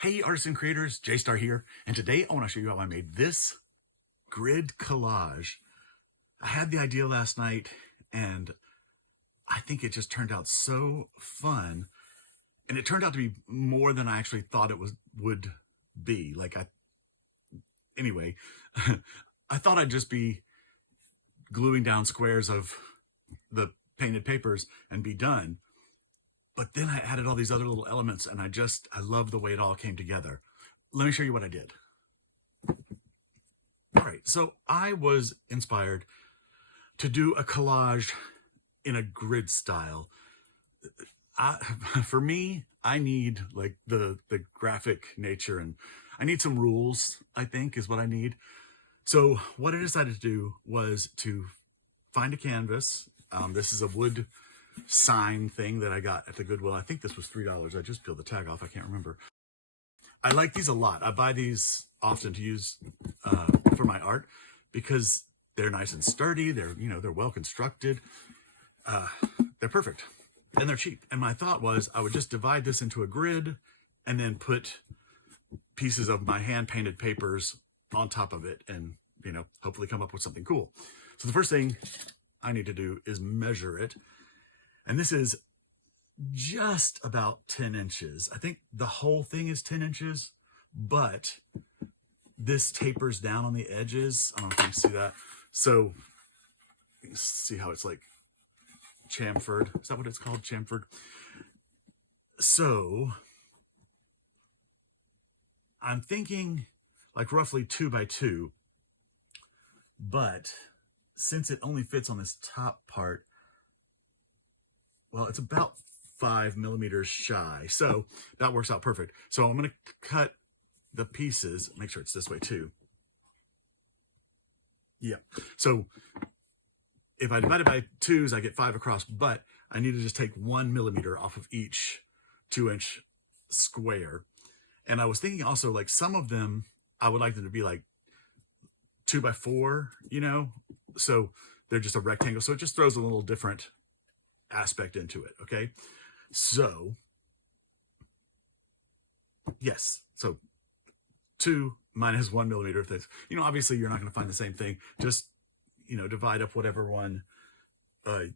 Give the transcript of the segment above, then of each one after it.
Hey artists and creators, J-Star here, and today I want to show you how I made this grid collage. I had the idea last night and I think it just turned out so fun, and it turned out to be more than I actually thought it would be. Anyway, I thought I'd just be gluing down squares of the painted papers and be done. But then I added all these other little elements and I love the way it all came together. Let me show you what I did. All right, so I was inspired to do a collage in a grid style. For me, I need like the graphic nature, and I need some rules, I think is what I need. So what I decided to do was to find a canvas. This is a wood sign thing that I got at the Goodwill. I think this was $3. I just peeled the tag off. I can't remember. I like these a lot. I buy these often to use for my art because they're nice and sturdy. They're well constructed. They're perfect and they're cheap. And my thought was I would just divide this into a grid and then put pieces of my hand painted papers on top of it and hopefully come up with something cool. So the first thing I need to do is measure it. And this is just about 10 inches. I think the whole thing is 10 inches, but this tapers down on the edges. I don't know if you can see that. So you can see how it's like chamfered. Is that what it's called? Chamfered. So I'm thinking like roughly 2 by 2, but since it only fits on this top part, well, it's about 5 millimeters shy. So that works out perfect. So I'm going to cut the pieces, make sure it's this way too. Yeah. So if I divide it by 2s, I get 5 across, but I need to just take 1 millimeter off of each 2-inch square. And I was thinking also, like, some of them, I would like them to be like 2 by 4, so they're just a rectangle. So it just throws a little different aspect into it. Okay. So yes. So 2 minus 1 millimeter things, obviously you're not going to find the same thing. Just, divide up whatever one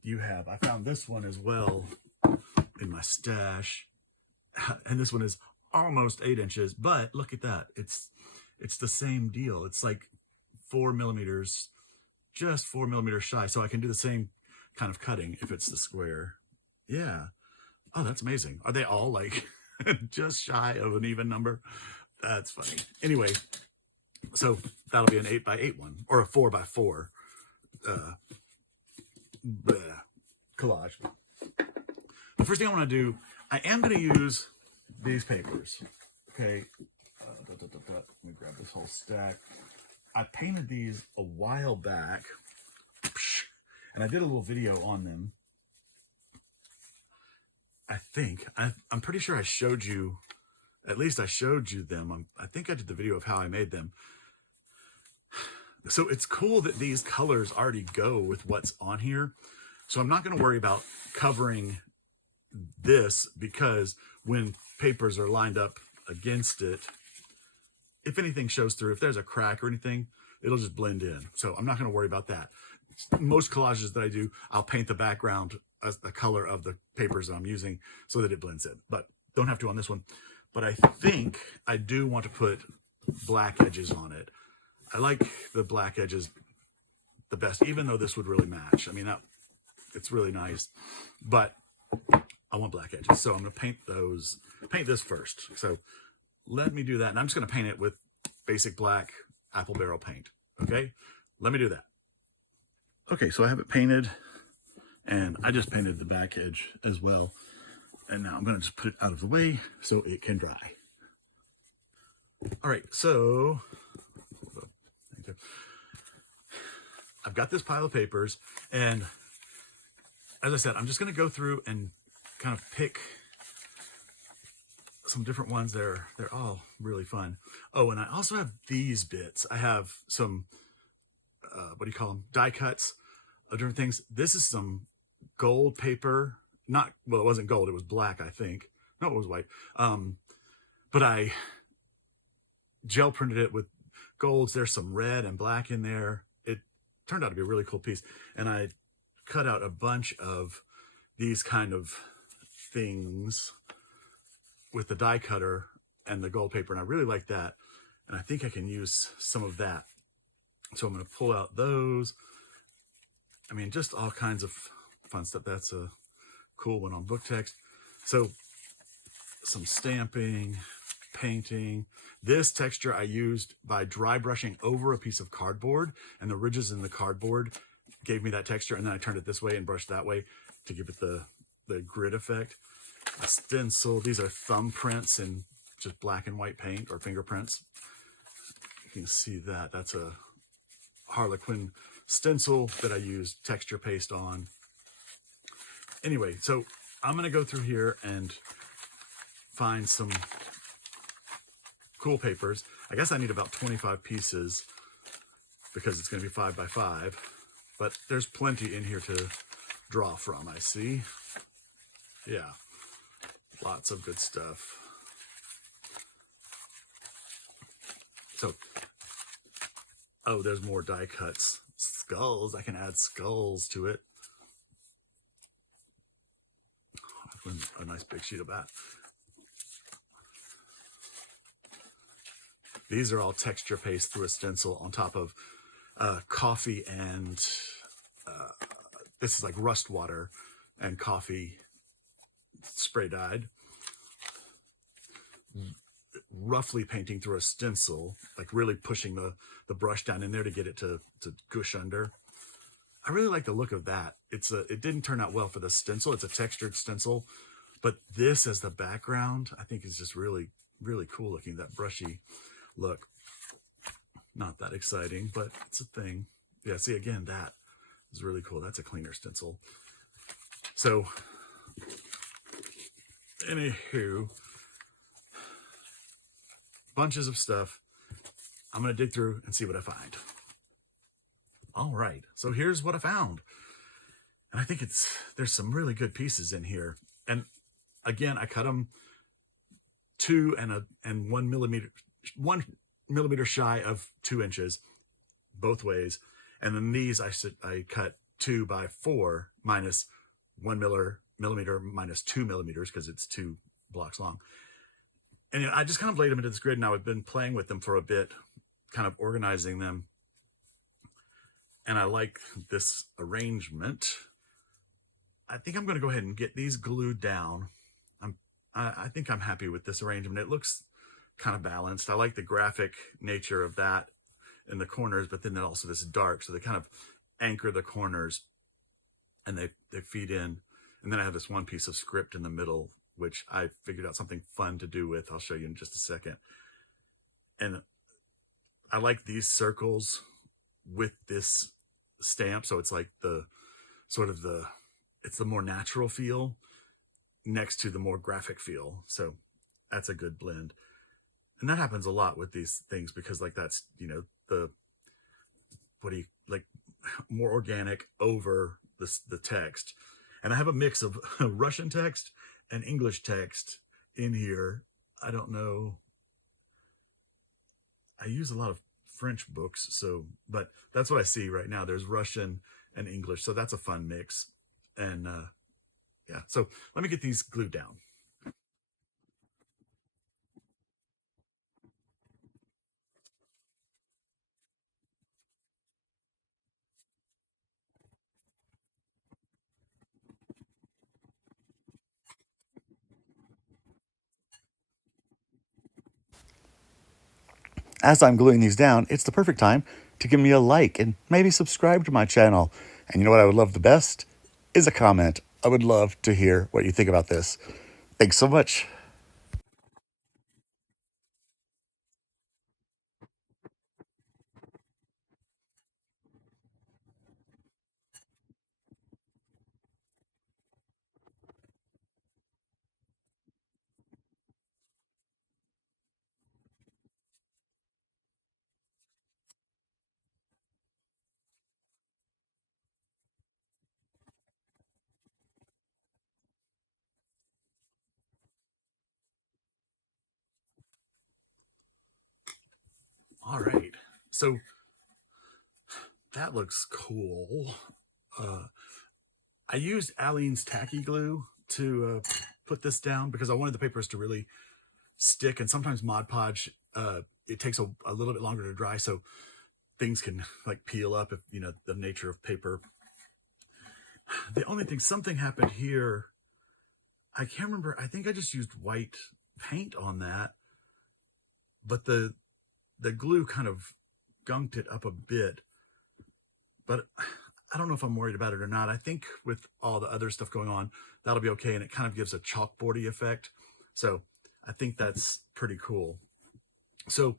you have. I found this one as well in my stash, and this one is almost 8 inches, but look at that. It's the same deal. It's like 4 millimeters, just 4 millimeters shy. So I can do the same kind of cutting if it's the square. Yeah. Oh, that's amazing. Are they all like just shy of an even number? That's funny. Anyway, so that'll be an 8 by 8 one, or a 4 by 4 collage. The first thing I want to do, I am going to use these papers. Okay. Let me grab this whole stack. I painted these a while back, and I did a little video on them. I think, I'm pretty sure I showed you, at least I showed you them. I think I did the video of how I made them. So it's cool that these colors already go with what's on here. So I'm not going to worry about covering this, because when papers are lined up against it, if anything shows through, if there's a crack or anything, it'll just blend in. So I'm not going to worry about that. Most collages that I do, I'll paint the background as the color of the papers that I'm using so that it blends in, but don't have to on this one. But I think I do want to put black edges on it. I like the black edges the best, even though this would really match. I mean, it's really nice, but I want black edges. So I'm going to paint this first. So let me do that. And I'm just going to paint it with basic black apple barrel paint. Okay. Let me do that. Okay. So I have it painted, and I just painted the back edge as well. And now I'm going to just put it out of the way so it can dry. All right. So I've got this pile of papers, and as I said, I'm just going to go through and kind of pick some different ones. They're all really fun. Oh, and I also have these bits. I have some, what do you call them? Die cuts of different things. This is some gold paper. Well, it wasn't gold. It was black, I think. No, it was white. But I gel printed it with golds. There's some red and black in there. It turned out to be a really cool piece. And I cut out a bunch of these kind of things with the die cutter and the gold paper, and I really like that. And I think I can use some of that. So I'm going to pull out those. I mean, just all kinds of fun stuff. That's a cool one on book text. So some stamping, painting. This texture I used by dry brushing over a piece of cardboard, and the ridges in the cardboard gave me that texture, and then I turned it this way and brushed that way to give it the grid effect. A stencil. These are thumbprints in just black and white paint, or fingerprints. You can see that. That's a Harlequin stencil that I used texture paste on. Anyway, so I'm going to go through here and find some cool papers. I guess I need about 25 pieces because it's going to be 5 by 5, but there's plenty in here to draw from, I see. Yeah, lots of good stuff. So, oh, there's more die cuts. Skulls, I can add skulls to it. A nice big sheet of that. These are all texture paste through a stencil on top of coffee and this is like rust water and coffee spray dyed. Roughly painting through a stencil, like really pushing the brush down in there to get it to gush under. I really like the look of that. It didn't turn out well for the stencil. It's a textured stencil, but this as the background, I think is just really, really cool looking, that brushy look. Not that exciting, but it's a thing. Yeah, see, again, that is really cool. That's a cleaner stencil. So, anywho, bunches of stuff. I'm going to dig through and see what I find. All right, so here's what I found. And I think there's some really good pieces in here. And again, I cut them 2 and 1 millimeter shy of 2 inches both ways. And then these I cut 2 by 4 minus 1 millimeter minus 2 millimeters because it's 2 blocks long. And I just kind of laid them into this grid. Now I've been playing with them for a bit, kind of organizing them. And I like this arrangement. I think I'm going to go ahead and get these glued down. I think I'm happy with this arrangement. It looks kind of balanced. I like the graphic nature of that in the corners, but then also this dark, so they kind of anchor the corners and they feed in. And then I have this one piece of script in the middle, which I figured out something fun to do with. I'll show you in just a second. And I like these circles with this stamp, so it's like it's the more natural feel next to the more graphic feel. So that's a good blend. And that happens a lot with these things because like that's, the more organic over the text. And I have a mix of Russian text and English text in here. I don't know. I use a lot of French books, but that's what I see right now. There's Russian and English, so that's a fun mix. And yeah, so let me get these glued down. As I'm gluing these down, it's the perfect time to give me a like and maybe subscribe to my channel. And you know what I would love the best? Is a comment. I would love to hear what you think about this. Thanks so much. All right, so that looks cool. I used Aleene's tacky glue to put this down because I wanted the papers to really stick, and sometimes Mod Podge, it takes a little bit longer to dry, so things can like peel up if, you know, the nature of paper. The only thing, something happened here. I can't remember. I think I just used white paint on that, but the glue kind of gunked it up a bit. But I don't know if I'm worried about it or not. I think with all the other stuff going on, that'll be okay, and it kind of gives a chalkboardy effect. So I think that's pretty cool. So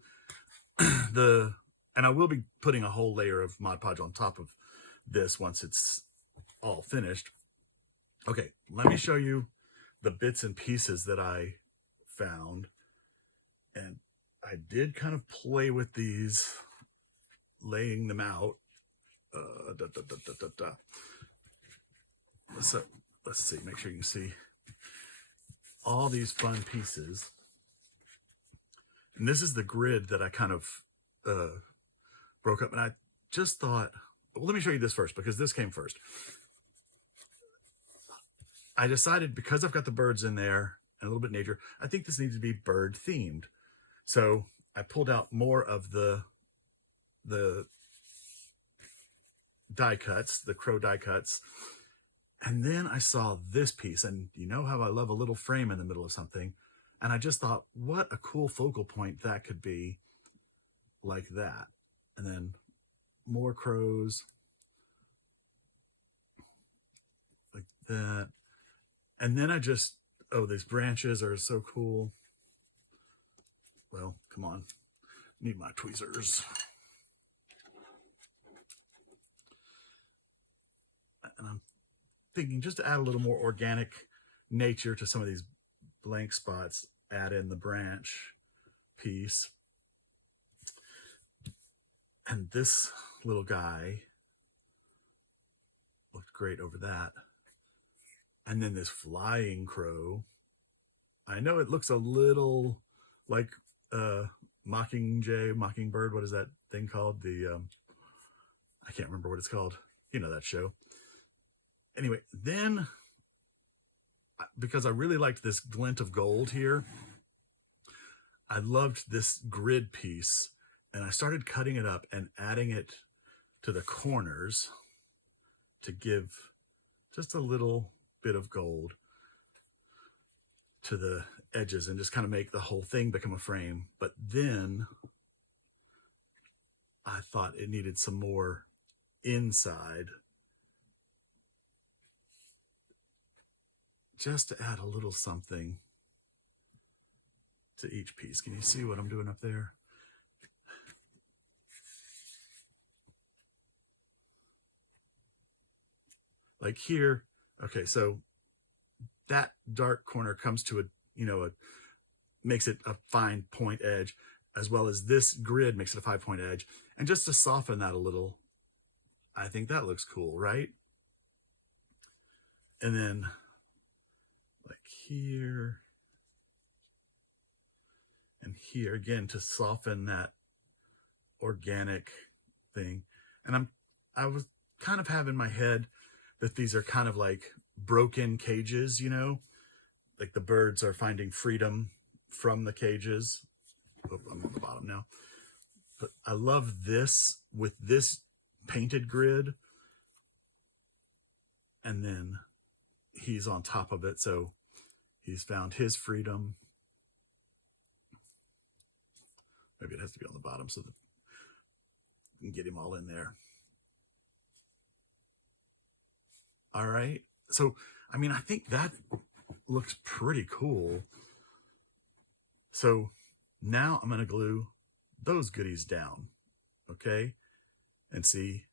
and I will be putting a whole layer of Mod Podge on top of this once it's all finished. Okay, let me show you the bits and pieces that I found. And I did kind of play with these, laying them out. So let's see, make sure you can see all these fun pieces. And this is the grid that I kind of broke up. And I just thought, well, let me show you this first because this came first. I decided, because I've got the birds in there and a little bit of nature, I think this needs to be bird themed. So I pulled out more of the die cuts, the crow die cuts. And then I saw this piece, and you know how I love a little frame in the middle of something. And I just thought, what a cool focal point that could be, like that. And then more crows, like that. And then I just, oh, these branches are so cool. Well, come on, need my tweezers. And I'm thinking, just to add a little more organic nature to some of these blank spots, add in the branch piece. And this little guy looked great over that. And then this flying crow. I know it looks a little like Mockingbird. What is that thing called? I can't remember what it's called. You know that show. Anyway, then, because I really liked this glint of gold here, I loved this grid piece, and I started cutting it up and adding it to the corners to give just a little bit of gold to the edges and just kind of make the whole thing become a frame. But then I thought it needed some more inside, just to add a little something to each piece. Can you see what I'm doing up there? Like here, okay, so that dark corner comes to makes it a fine point edge, as well as this grid makes it a 5-point edge. And just to soften that a little, I think that looks cool, right? And then like here and here again to soften that organic thing. And I was kind of have in my head that these are kind of like broken cages, you know, like the birds are finding freedom from the cages. Oh, I'm on the bottom now. But I love this with this painted grid. And then he's on top of it. So he's found his freedom. Maybe it has to be on the bottom so that we can get him all in there. All right. So, I mean, I think that looks pretty cool. So now I'm going to glue those goodies down, okay, and see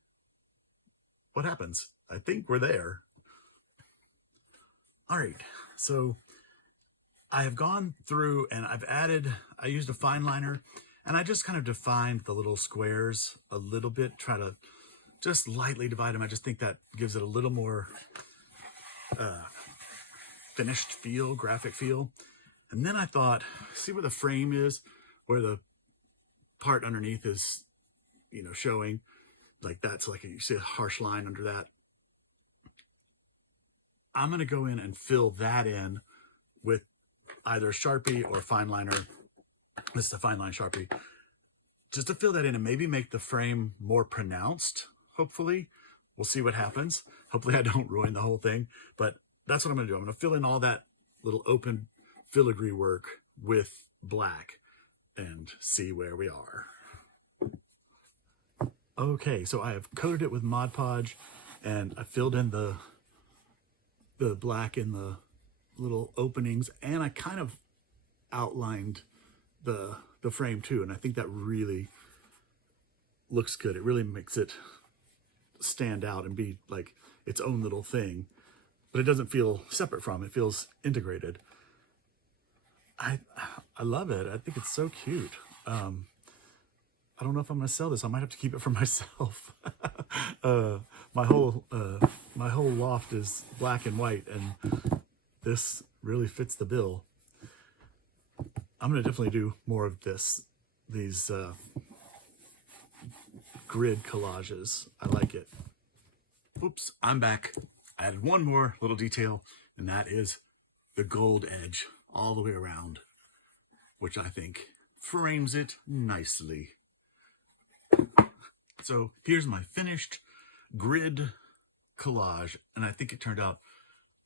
what happens. I think we're there. All right, so I have gone through and I used a fine liner, and I just kind of defined the little squares a little bit, try to just lightly divide them. I just think that gives it a little more finished feel, graphic feel. And then I thought, see where the frame is, where the part underneath is, you know, showing, like that's like, you see a harsh line under that. I'm going to go in and fill that in with either a Sharpie or a fine liner. This is a fine line Sharpie. Just to fill that in and maybe make the frame more pronounced, hopefully. We'll see what happens. Hopefully I don't ruin the whole thing, but that's what I'm going to do. I'm going to fill in all that little open filigree work with black and see where we are. Okay, so I have coated it with Mod Podge and I filled in the black in the little openings, and I kind of outlined the frame too, and I think that really looks good. It really makes it stand out and be like its own little thing, but it doesn't feel separate from it. It feels integrated. I love it. I think it's so cute. I don't know if I'm going to sell this. I might have to keep it for myself. My whole loft is black and white, and this really fits the bill. I'm going to definitely do more of these grid collages. I like it. Oops, I'm back. I added one more little detail, and that is the gold edge all the way around, which I think frames it nicely. So here's my finished grid collage, and I think it turned out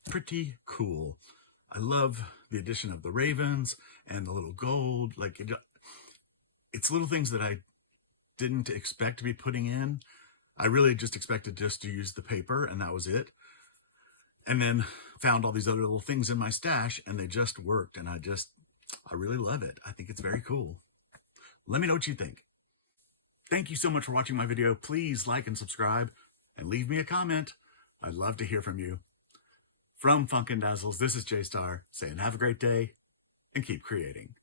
pretty cool. I love the addition of the ravens and the little gold. Like it's little things that I didn't expect to be putting in. I really just expected just to use the paper, and that was it. And then found all these other little things in my stash, and they just worked, and I really love it. I think it's very cool. Let me know what you think. Thank you so much for watching my video. Please like and subscribe and leave me a comment. I'd love to hear from you. From Funkin' Dazzles, this is J-Star saying have a great day and keep creating.